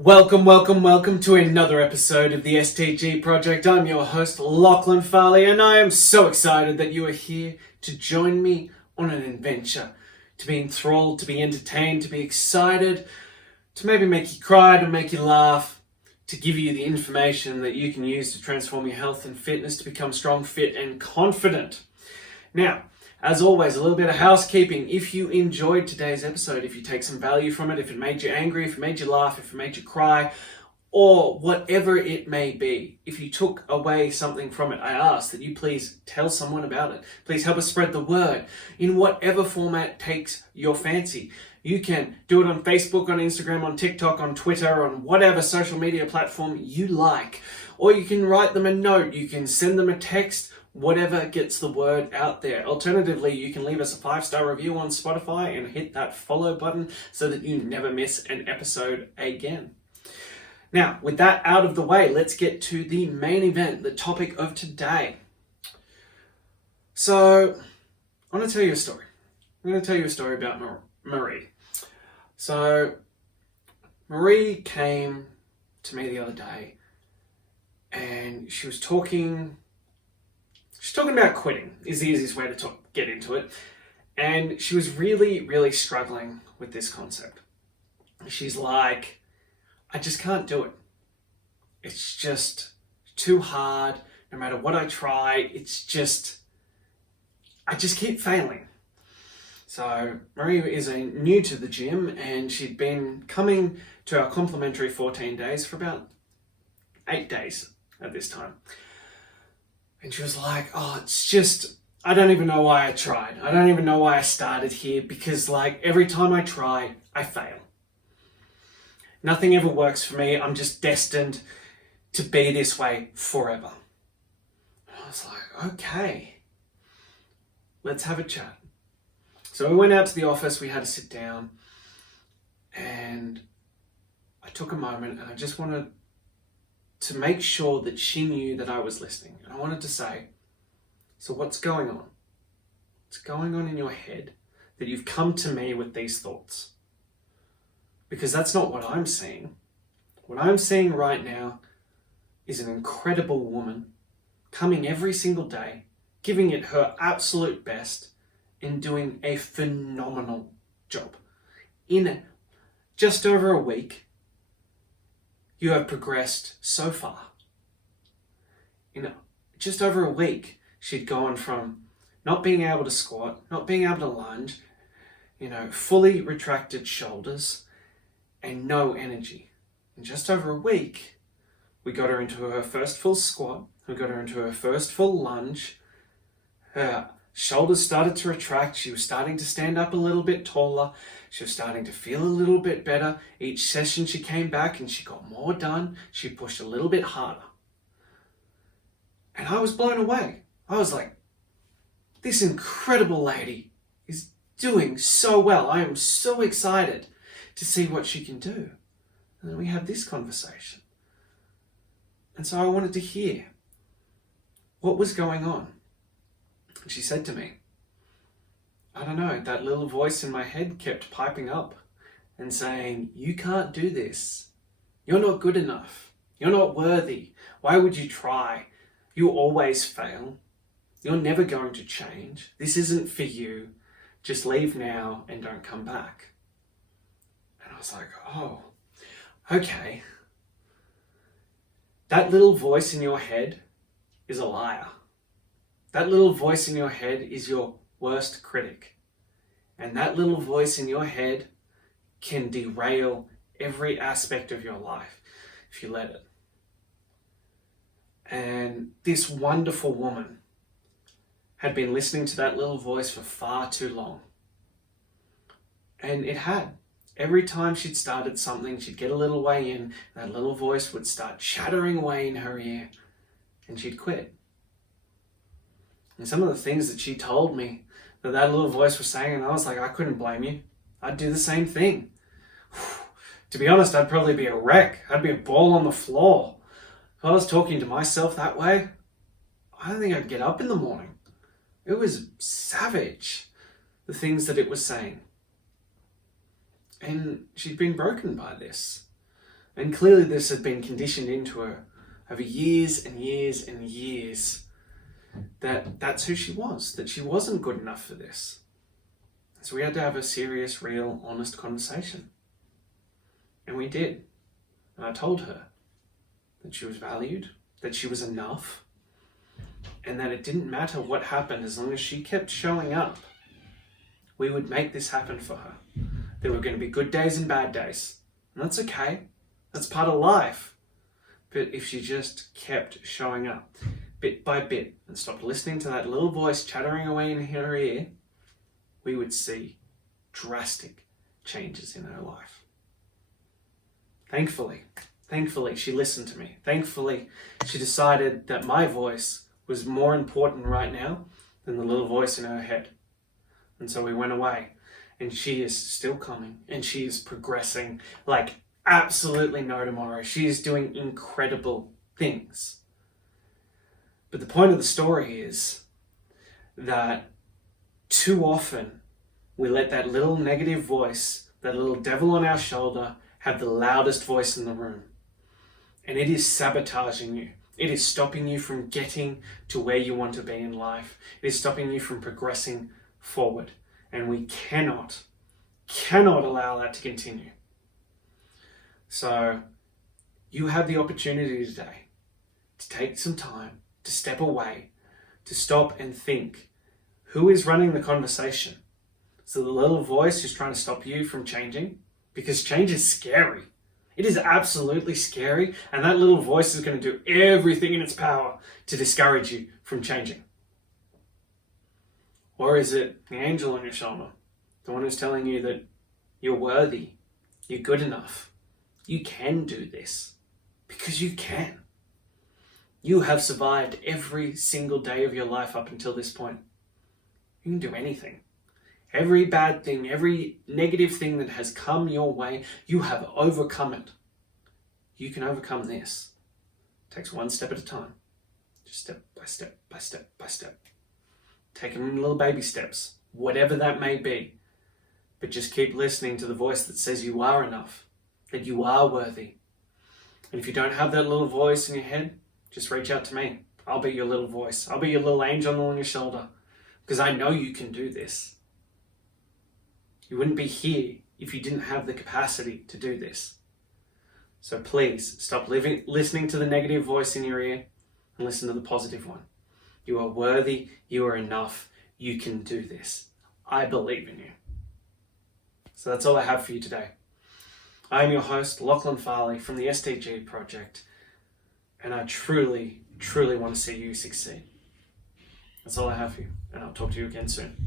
Welcome to another episode of the STG Project. I'm your host, Lachlan, and I am so excited that you are here to join me on an adventure, to be enthralled, to be entertained, to be excited, to maybe make you cry, to make you laugh, to give you the information that you can use to transform your health and fitness to become strong, fit, and confident. Now, as always, a little bit of housekeeping. If you enjoyed today's episode, if you take some value from it, if it made you angry, if it made you laugh, if it made you cry, or whatever it may be, if you took away something from it, I ask that you please tell someone about it. Please help us spread the word in whatever format takes your fancy. You can do it on Facebook, on Instagram, on TikTok, on Twitter, on whatever social media platform you like. Or you can write them a note, you can send them a text, whatever gets the word out there. Alternatively, you can leave us a 5-star review on Spotify and hit that follow button so that you never miss an episode again. Now, with that out of the way, let's get to the main event, the topic of today. So, I want to tell you a story. I'm going to tell you a story about Marie. So, Marie came to me the other day and she was talking about quitting, is the easiest way to get into it. And she was really struggling with this concept. She's like, I just can't do it. It's just too hard. No matter what I try, I just keep failing. So Marie is new to the gym and she'd been coming to our complimentary 14 days for about 8 days at this time. And she was like, I don't even know why I tried. I don't even know why I started here because every time I try, I fail. Nothing ever works for me. I'm just destined to be this way forever. And I was like, okay, let's have a chat. So we went out to the office, we had to sit down, and I took a moment and I just wanted to make sure that she knew that I was listening. And I wanted to say, so what's going on? What's going on in your head that you've come to me with these thoughts? Because that's not what I'm seeing. What I'm seeing right now is an incredible woman coming every single day, giving it her absolute best and doing a phenomenal job. In just over a week, you have progressed so far. In just over a week, she'd gone from not being able to squat, not being able to lunge, fully retracted shoulders and no energy. In just over a week, we got her into her first full squat, we got her into her first full lunge, her shoulders started to retract, she was starting to stand up a little bit taller, she was starting to feel a little bit better. Each session she came back and she got more done, she pushed a little bit harder. And I was blown away. I was like, this incredible lady is doing so well. I am so excited to see what she can do. And then we had this conversation. And so I wanted to hear what was going on. And she said to me, I don't know, that little voice in my head kept piping up and saying, you can't do this. You're not good enough. You're not worthy. Why would you try? You always fail. You're never going to change. This isn't for you. Just leave now and don't come back. And I was like, oh, okay. That little voice in your head is a liar. That little voice in your head is your worst critic. And that little voice in your head can derail every aspect of your life if you let it. And this wonderful woman had been listening to that little voice for far too long. And it had. Every time she'd started something, she'd get a little way in, that little voice would start chattering away in her ear, and she'd quit. And some of the things that she told me that little voice was saying, and I was like, I couldn't blame you. I'd do the same thing. To be honest, I'd probably be a wreck. I'd be a ball on the floor. If I was talking to myself that way, I don't think I'd get up in the morning. It was savage, the things that it was saying. And she'd been broken by this. And clearly this had been conditioned into her over years and years and years, that that's who she was, that she wasn't good enough for this. So we had to have a serious, real, honest conversation. And we did. And I told her that she was valued, that she was enough, and that it didn't matter what happened as long as she kept showing up. We would make this happen for her. There were going to be good days and bad days. And that's okay. That's part of life. But if she just kept showing up bit by bit and stopped listening to that little voice chattering away in her ear, we would see drastic changes in her life. Thankfully, she listened to me. Thankfully, she decided that my voice was more important right now than the little voice in her head. And so we went away, and she is still coming, and she is progressing like absolutely no tomorrow. She is doing incredible things. But the point of the story is that too often we let that little negative voice, that little devil on our shoulder, have the loudest voice in the room. And it is sabotaging you. It is stopping you from getting to where you want to be in life. It is stopping you from progressing forward. And we cannot allow that to continue. So you have the opportunity today to take some time, to step away, to stop and think, who is running the conversation? So the little voice who's trying to stop you from changing, because change is scary. It is absolutely scary, and that little voice is going to do everything in its power to discourage you from changing. Or is it the angel on your shoulder, the one who's telling you that you're worthy, you're good enough, you can do this, because you can. You have survived every single day of your life up until this point. You can do anything. Every bad thing, every negative thing that has come your way, you have overcome it. You can overcome this. It takes one step at a time. Just step by step by step by step. Take them in little baby steps, whatever that may be. But just keep listening to the voice that says you are enough, that you are worthy. And if you don't have that little voice in your head, just reach out to me. I'll be your little voice. I'll be your little angel on your shoulder, because I know you can do this. You wouldn't be here if you didn't have the capacity to do this. So please stop listening to the negative voice in your ear and listen to the positive one. You are worthy. You are enough. You can do this. I believe in you. So that's all I have for you today. I am your host, Lachlan from the STG Project, and I truly want to see you succeed. That's all I have for you, and I'll talk to you again soon.